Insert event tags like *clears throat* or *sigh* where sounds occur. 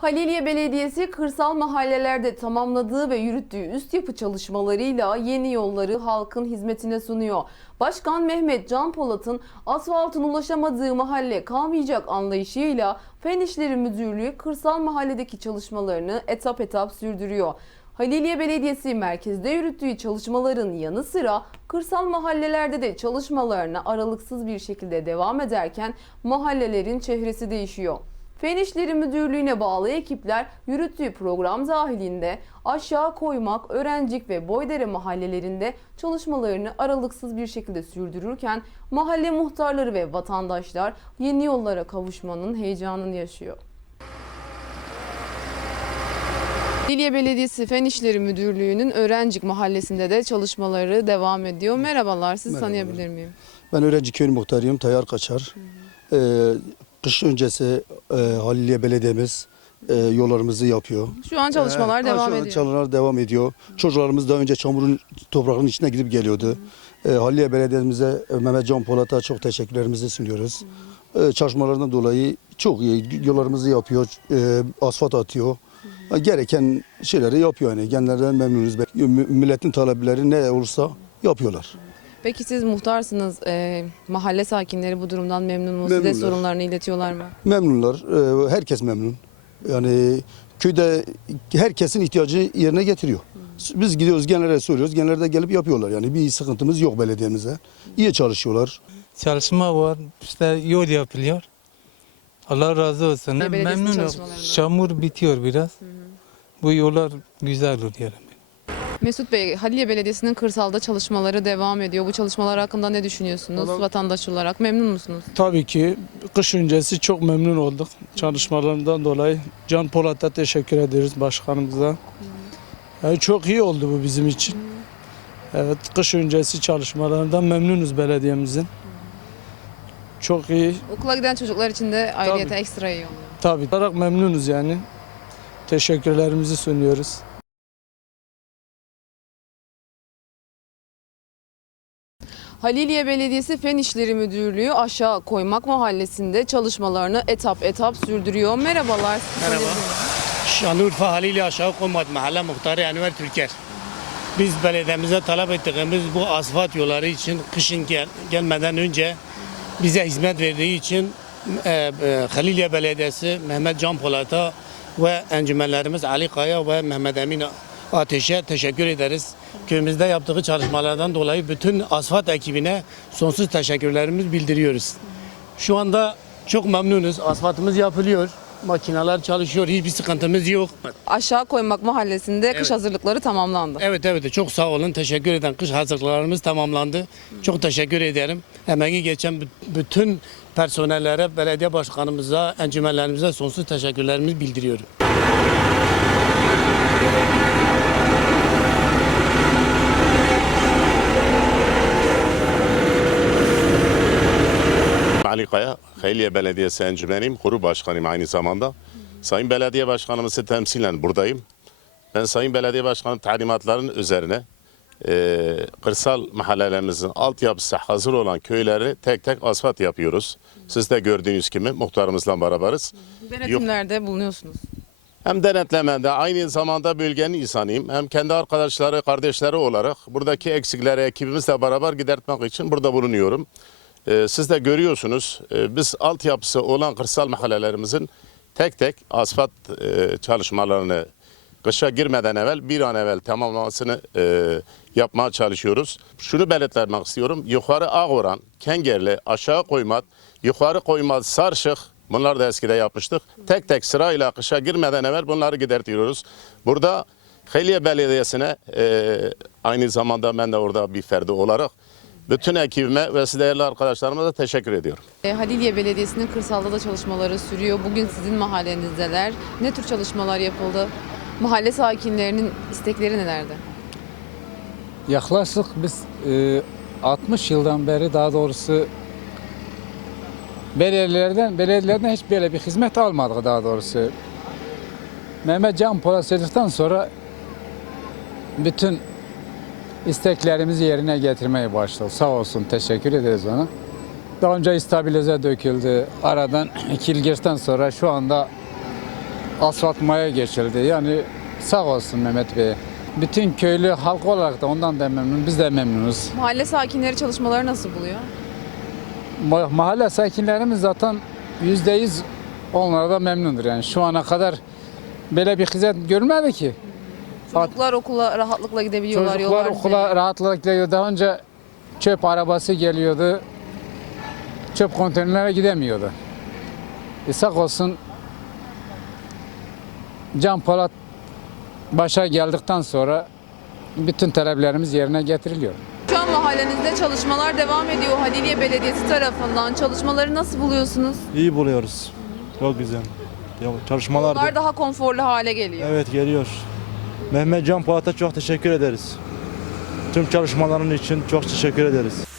Haliliye Belediyesi kırsal mahallelerde tamamladığı ve yürüttüğü üst yapı çalışmalarıyla yeni yolları halkın hizmetine sunuyor. Başkan Mehmet Can Polat'ın asfaltın ulaşamadığı mahalle kalmayacak anlayışıyla Fen İşleri Müdürlüğü kırsal mahalledeki çalışmalarını etap etap sürdürüyor. Haliliye Belediyesi merkezde yürüttüğü çalışmaların yanı sıra kırsal mahallelerde de çalışmalarına aralıksız bir şekilde devam ederken mahallelerin çehresi değişiyor. Fen İşleri Müdürlüğü'ne bağlı ekipler yürüttüğü program dahilinde aşağı koymak, öğrencik ve boydere mahallelerinde çalışmalarını aralıksız bir şekilde sürdürürken mahalle muhtarları ve vatandaşlar yeni yollara kavuşmanın heyecanını yaşıyor. Diliye Belediyesi Fen İşleri Müdürlüğü'nün Öğrencik Mahallesi'nde de çalışmaları devam ediyor. Merhabalar, sizi Merhabalar. tanıyabilir miyim? Ben öğrenci köyün muhtarıyım, Tayyar Kaçar. Ee, kış öncesi e, Haliliye Belediye'miz e, yollarımızı yapıyor. Şu an çalışmalar Ee, devam şu an ediyor. Çalışmalar devam ediyor. Çocuklarımız daha önce çamurun toprağın içine gidip geliyordu. Ee, Haliliye Belediye'mize e, Mehmet Can Polat'a çok teşekkürlerimizi sunuyoruz. Ee, çalışmalarından dolayı çok iyi yollarımızı yapıyor, e, asfalt atıyor. Gereken şeyleri yapıyor yani. Kendilerine memnunuz. Milletin talepleri ne olursa yapıyorlar. Peki siz muhtarsınız. Ee, mahalle sakinleri bu durumdan memnun mu? Size Memnunlar. sorunlarını iletiyorlar mı? Memnunlar. Ee, Herkes memnun. Yani köyde herkesin ihtiyacı yerine getiriyor. Biz gidiyoruz genellere soruyoruz. Genelde gelip yapıyorlar. Yani bir sıkıntımız yok belediyemize. İyi çalışıyorlar. Çalışma var, işte yol yapılıyor. Allah razı olsun. Belediyesinin memnunum. çalışmalarından. Çamur bitiyor biraz. Bu yollar güzel oluyor diyelim. Mesut Bey, Haliliye Belediyesi'nin kırsalda çalışmaları devam ediyor. Bu çalışmalar hakkında ne düşünüyorsunuz vatandaş olarak? Memnun musunuz? Tabii ki kış öncesi çok memnun olduk çalışmalarından dolayı. Can Polat'a teşekkür ederiz başkanımıza. Yani çok iyi oldu bu bizim için. Evet, kış öncesi çalışmalarından memnunuz belediyemizin. Çok iyi. Okula giden çocuklar için de ayrıyeten ekstra iyi oluyor. Tabii olarak memnunuz yani. Teşekkürlerimizi sunuyoruz. Haliliye Belediyesi Fen İşleri Müdürlüğü Aşağı Koymak Mahallesi'nde çalışmalarını etap etap sürdürüyor. Merhabalar. Merhaba. Şanlıurfa Halili Aşağı Komat Mahalle Muhtarı Enver Türker. Biz belediyemize talep ettiğimiz bu asfalt yolları için kışın gel- gelmeden önce bize hizmet verdiği için e, e, Haliliye Belediyesi Mehmet Can Polat'a ve encümenlerimiz Ali Kaya ve Mehmet Emin Ateş'e teşekkür ederiz. Köyümüzde yaptığı çalışmalardan dolayı bütün asfalt ekibine sonsuz teşekkürlerimizi bildiriyoruz. Şu anda çok memnunuz. Asfaltımız yapılıyor. Makineler çalışıyor. Hiçbir sıkıntımız yok. Aşağı Koymak Mahallesi'nde kış hazırlıkları tamamlandı. Evet evet çok sağ olun. Teşekkür eden kış hazırlıklarımız tamamlandı. Çok teşekkür ederim. Emeği geçen bü- bütün personellere, belediye başkanımıza, encümenlerimize sonsuz teşekkürlerimizi bildiriyorum. Ali Hayliye Belediyesi encümeniyim, kuru başkanıyım aynı zamanda. Sayın Belediye Başkanımızı temsilen buradayım. Ben Sayın Belediye Başkanı talimatlarının üzerine e, kırsal mahallelerimizin altyapısı hazır olan köyleri tek tek asfalt yapıyoruz. Siz de gördüğünüz gibi muhtarımızla beraberiz. Denetimlerde bulunuyorsunuz. Hem denetlemede aynı zamanda bölgenin insanıyım. Hem kendi arkadaşları, kardeşleri olarak buradaki eksikleri ekibimizle beraber gidertmek için burada bulunuyorum. Ee, siz de görüyorsunuz e, biz altyapısı olan kırsal mahallelerimizin tek tek asfalt e, çalışmalarını kışa girmeden evvel bir an evvel tamamlamasını e, yapmaya çalışıyoruz. Şunu belirtmek istiyorum. Yukarı Ağoran, Kengerli, aşağı Koymat, yukarı Koymat, Sarşık bunlar da eskide yapmıştık. Tek tek sırayla kışa girmeden evvel bunları gidertiyoruz. Burada Heliye Belediyesi'ne e, aynı zamanda ben de orada bir ferdi olarak bütün ekibime ve siz değerli arkadaşlarıma da teşekkür ediyorum. E, Haliliye Belediyesi'nin kırsalda da çalışmaları sürüyor. Bugün sizin mahallenizdeler. Ne tür çalışmalar yapıldı? Mahalle sakinlerinin istekleri nelerdi? Yaklaşık biz e, 60 yıldan beri daha doğrusu belediyelerden belediyelerden hiç böyle bir hizmet almadık daha doğrusu. Mehmet Can Polat sonra bütün isteklerimizi yerine getirmeye başladı. Sağ olsun teşekkür ederiz ona. Daha önce istabilize döküldü. Aradan *clears throat* iki yıl geçten sonra şu anda asfaltmaya geçildi. Yani sağ olsun Mehmet Bey. Bütün köylü halk olarak da ondan da memnun, biz de memnunuz. Mahalle sakinleri çalışmaları nasıl buluyor? Ma- Mahalle sakinlerimiz zaten yüzde yüz onlara da memnundur. Yani şu ana kadar böyle bir hizmet görmedi ki. Çocuklar okula rahatlıkla gidebiliyorlar. Çocuklar yollar okula rahatlıkla gidiyor. Daha önce çöp arabası geliyordu. Çöp konteynerlere gidemiyordu. Sağ olsun Can Polat başa geldikten sonra bütün taleplerimiz yerine getiriliyor. Şu an mahallenizde çalışmalar devam ediyor. Haliliye Belediyesi tarafından çalışmaları nasıl buluyorsunuz? İyi buluyoruz. Çok güzel. Çalışmalar Yollar daha konforlu hale geliyor. Evet geliyor. Mehmet Can Polat'a çok teşekkür ederiz. Tüm çalışmaların için çok teşekkür ederiz.